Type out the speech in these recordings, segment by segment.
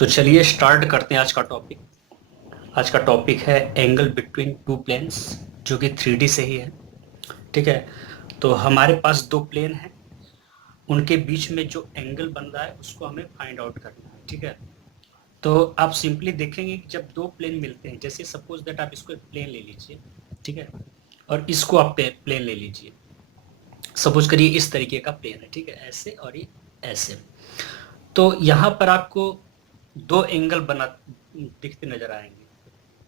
तो चलिए स्टार्ट करते हैं आज का टॉपिक। आज का टॉपिक है एंगल बिटवीन टू प्लेन्स, जो कि 3D से ही है। ठीक है। तो हमारे पास दो प्लेन हैं, उनके बीच में जो एंगल बन रहा है उसको हमें फाइंड आउट करना है। ठीक है। तो आप सिंपली देखेंगे कि जब दो प्लेन मिलते हैं, जैसे सपोज दैट आप इसको एक प्लेन ले लीजिए, ठीक है, और इसको आप प्लेन ले लीजिए। सपोज करिए इस तरीके का प्लेन है, ठीक है, ऐसे और ये ऐसे। तो यहाँ पर आपको दो एंगल बना दिखते नजर आएंगे।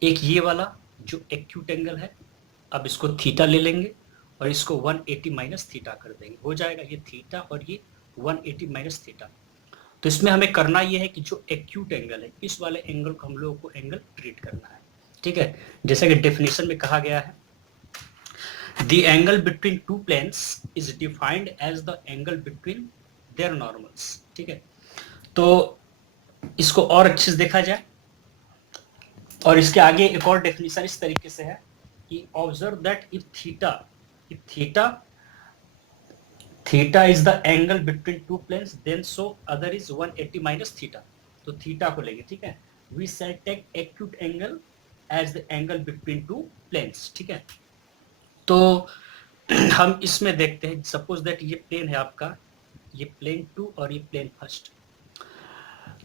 एक ये वाला जो एक्यूट एंगल है, अब इसको थीटा ले लेंगे और इसको 180 माइनस थीटा कर देंगे, हो जाएगा ये थीटा और ये 180 माइनस थीटा। तो इसमें हमें करना ये है कि जो एक्यूट एंगल है, इस वाले एंगल को हम लोगों को एंगल ट्रीट करना है। ठीक है। जैसे कि डेफिनेशन में कहा गया है, the angle between two planes is defined as the angle between their normals. ठीक है। तो इसको और अच्छे से देखा जाए, और इसके आगे एक और डेफिनेशन इस तरीके से है कि observe that if theta theta is the angle between two planes then so other is 180 minus theta. तो थीटा को लेंगे, ठीक है। We shall take acute angle as the angle between two planes. ठीक है। तो हम इसमें देखते हैं, सपोज दैट ये प्लेन है आपका, ये प्लेन 2 और ये प्लेन फर्स्ट।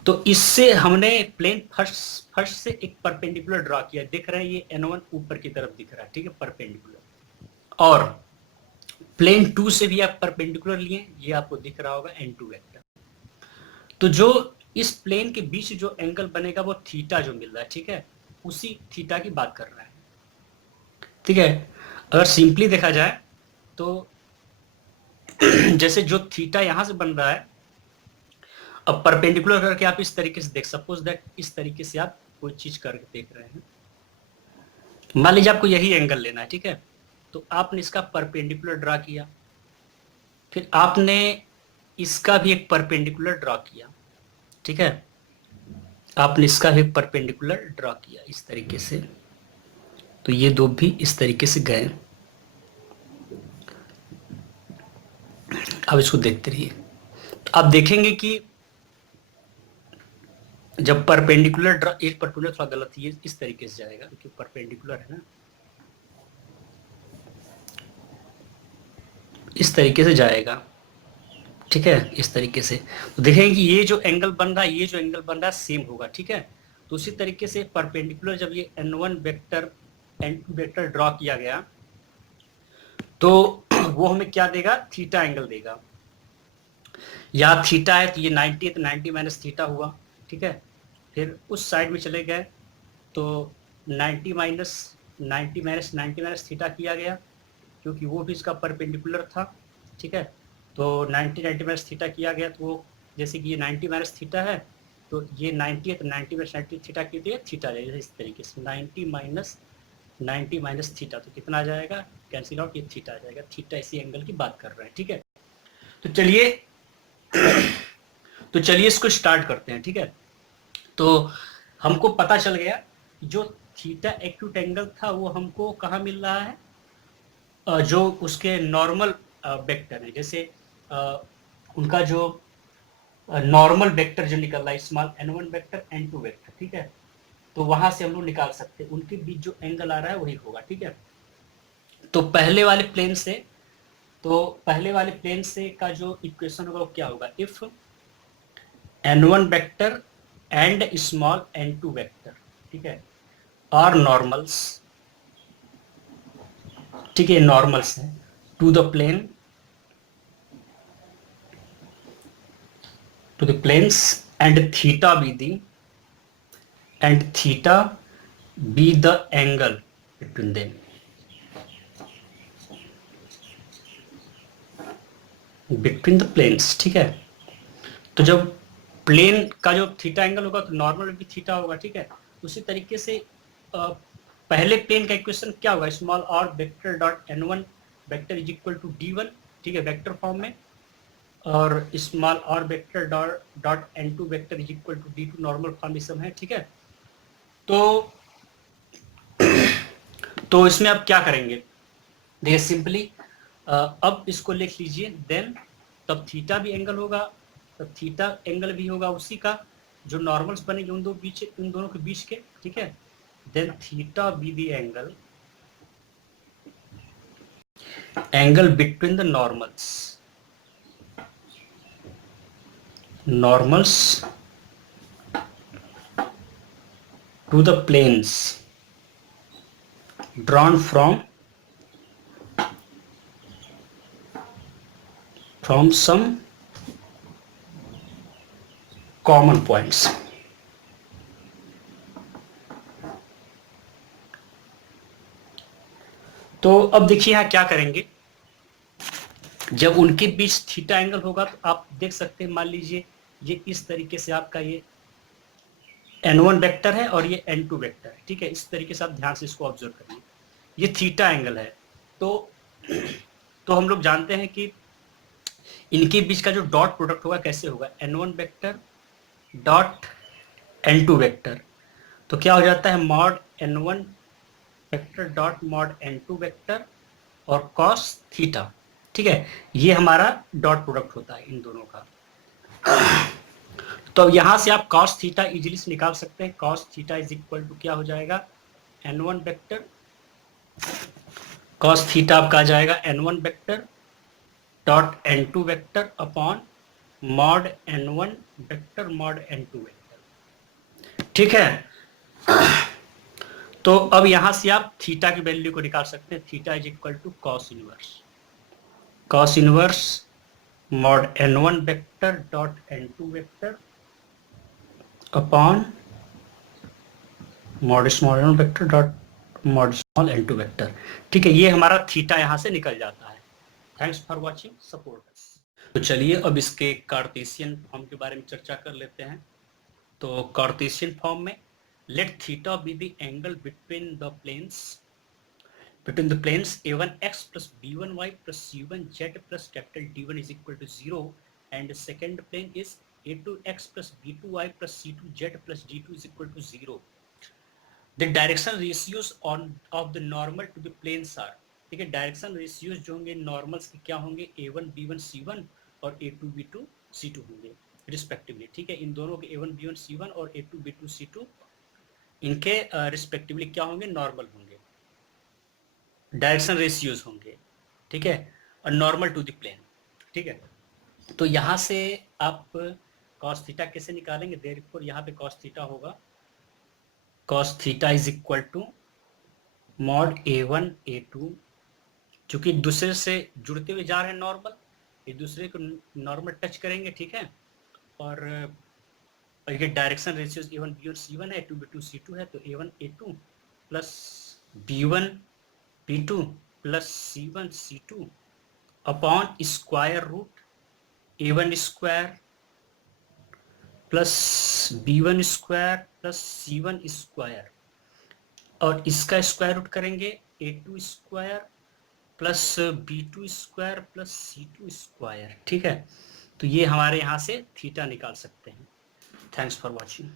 तो इससे हमने प्लेन फर्स्ट से एक परपेंडिकुलर ड्रा किया, दिख रहा है ये N1 ऊपर की तरफ दिख रहा है, ठीक है, परपेंडिकुलर। और प्लेन 2 से भी आप परपेंडिकुलर लिए, ये आपको दिख रहा होगा N2 वेक्टर। तो जो इस प्लेन के बीच जो एंगल बनेगा वो थीटा जो मिल रहा है, ठीक है, उसी थीटा की बात कर रहा है। ठीक है। अगर सिंपली देखा जाए तो जैसे जो थीटा यहां से बन रहा है, अब परपेंडिकुलर करके आप इस तरीके से देख, सपोज दैट इस तरीके से आप कोई चीज करके देख रहे हैं, मान लीजिए आपको यही एंगल लेना है, ठीक है। तो आपने इसका परपेंडिकुलर ड्रा किया, फिर आपने इसका भी एक परपेंडिकुलर ड्रा किया, ठीक है, आपने इसका भी परपेंडिकुलर ड्रा किया इस तरीके से। तो ये दो भी इस तरीके से गए। अब इसको देखते रहिए, तो आप देखेंगे कि जब परपेंडिकुलर ड्रा, एक परपेंडिकुलर थोड़ा गलत है, ये इस तरीके से जाएगा क्योंकि परपेंडिकुलर है ना, इस तरीके से जाएगा, ठीक है, इस तरीके से। तो देखेंगे कि ये जो एंगल बन रहा है, ये जो एंगल बन रहा है सेम होगा, ठीक है। तो उसी तरीके से परपेंडिकुलर जब ये N1 vector N2 vector draw किया गया, तो वो हमें क्या देगा, थीटा एंगल देगा। या थीटा है तो ये 90 है, तो 90 माइनस थीटा हुआ, ठीक है। फिर उस साइड में चले गए तो 90 माइनस 90 माइनस थीटा किया गया, क्योंकि वो भी इसका परपेंडिकुलर था, ठीक है। तो 90 माइनस थीटा किया गया, तो वो जैसे कि ये 90 माइनस थीटा है, तो ये 90 है, तो 90 माइनस 90 थीटा की तो ये थीटा जाएगा इस तरीके से, 90 माइनस थीटा, तो कितना आ जाएगा, कैंसिल आउट, ये थीटा आ जाएगा। थीटा इसी एंगल की बात कर रहे हैं, ठीक है। तो चलिए तो चलिए इसको स्टार्ट करते हैं, ठीक है। तो हमको पता चल गया जो थीटा एक्यूट एंगल था वो हमको कहाँ मिल रहा है, जो उसके नॉर्मल वेक्टर है, जैसे उनका जो नॉर्मल वेक्टर जो निकल रहा है, small n1 vector n2 vector, ठीक है। तो वहां से हम लोग निकाल सकते हैं, उनके बीच जो एंगल आ रहा है वही होगा, ठीक है। तो पहले वाले प्लेन से का जो इक्वेशन होगा वो क्या होगा, if n1 vector and small n2 vector, ठीक है, आर नॉर्मल्स, ठीक है, नॉर्मल्स है to the plane, to the planes, and theta be the angle between them, between the planes, ठीक है। तो जब प्लेन का जो थीटा एंगल होगा तो नॉर्मल भी थीटा होगा, ठीक है। उसी तरीके से पहले प्लेन का इक्वेशन क्या होगा, small r vector dot n1 vector is equal to d1, ठीक है, वेक्टर फॉर्म में, और small r vector dot n2 vector is equal to d2 normal formation है, ठीक है। तो इसमें आप क्या करेंगे, देखिए सिंपली अब इसको लिख लीजिए, देन तब थीटा भी एंगल होगा, तब थीटा एंगल भी होगा उसी का, जो नॉर्मल्स बनेंगे उन दोनों के बीच के, ठीक है। Then theta be the angle between the normals to the planes drawn from some common points. तो अब देखिए यहाँ क्या करेंगे, जब उनके बीच थीटा एंगल होगा तो आप देख सकते हैं, मान लीजिए ये इस तरीके से आपका ये n1 वेक्टर है और ये n2 वेक्टर है, ठीक है। इस तरीके से आप ध्यान से इसको ऑब्जर्व करिए, ये थीटा एंगल है। तो हम लोग जानते हैं कि इनके बीच का जो डॉट प्रोडक्ट होगा कैसे होगा, n1 vector dot n2 vector, तो क्या हो जाता है mod n1 vector dot mod n2 vector और कॉस थीटा, ठीक है। ये हमारा डॉट प्रोडक्ट होता है इन दोनों का। तो यहां से आप कॉस थीटा इजीली से निकाल सकते हैं। Cos theta is equal to क्या हो जाएगा, n1 वेक्टर कॉस थीटा आपका आ जाएगा n1 vector dot n2 vector upon mod n1 vector mod n2 vector, ठीक है। तो अब यहां से आप थीटा की वैल्यू को निकाल सकते हैं। Theta is equal to cos inverse mod n1 vector dot n2 vector upon mod small n1 vector dot mod small n2 vector, ठीक है। ये हमारा थीटा यहां से निकल जाता है। Thanks for watching, support us. तो चलिए अब इसके कार्टेशियन फॉर्म के बारे में चर्चा कर लेते हैं। तो कार्टेशियन फॉर्म में let theta be the angle between the planes a1x plus b1y plus c1z plus capital D1 is equal to 0, and the second plane is a2x plus b2y plus c2z plus d2 is equal to 0. The direction ratios of the normal to the planes are, ठीक है। Direction ratios जो होंगे normals के क्या होंगे, a1 b1 c1 और a2 b2 c2 होंगे respectively, ठीक है। इन दोनों के a1 b1 c1 और a2 b2 c2 इनके रिस्पेक्टिवली क्या होंगे, नॉर्मल होंगे, डायरेक्शन रेशियोज होंगे, ठीक है, और नॉर्मल टू द प्लेन, ठीक है। तो यहां से आप कॉस थीटा कैसे निकालेंगे, देयरफॉर यहाँ पे कॉस थीटा होगा, cos theta is equal to mod a1 a2, चूंकि दूसरे से जुड़ते हुए जा रहे हैं नॉर्मल, एक दूसरे को नॉर्मल टच करेंगे, ठीक है। और ये direction ratios a1 b1 c1 है, a2 b2 c2 है, तो a1 a2 plus b1 b2 plus c1 c2 upon square root a1 square plus b1 square plus c1 square, और इसका स्क्वायर रूट करेंगे a2 square plus b2 square plus c2 square, ठीक है। तो ये हमारे यहाँ से थीटा निकाल सकते हैं। Thanks for watching.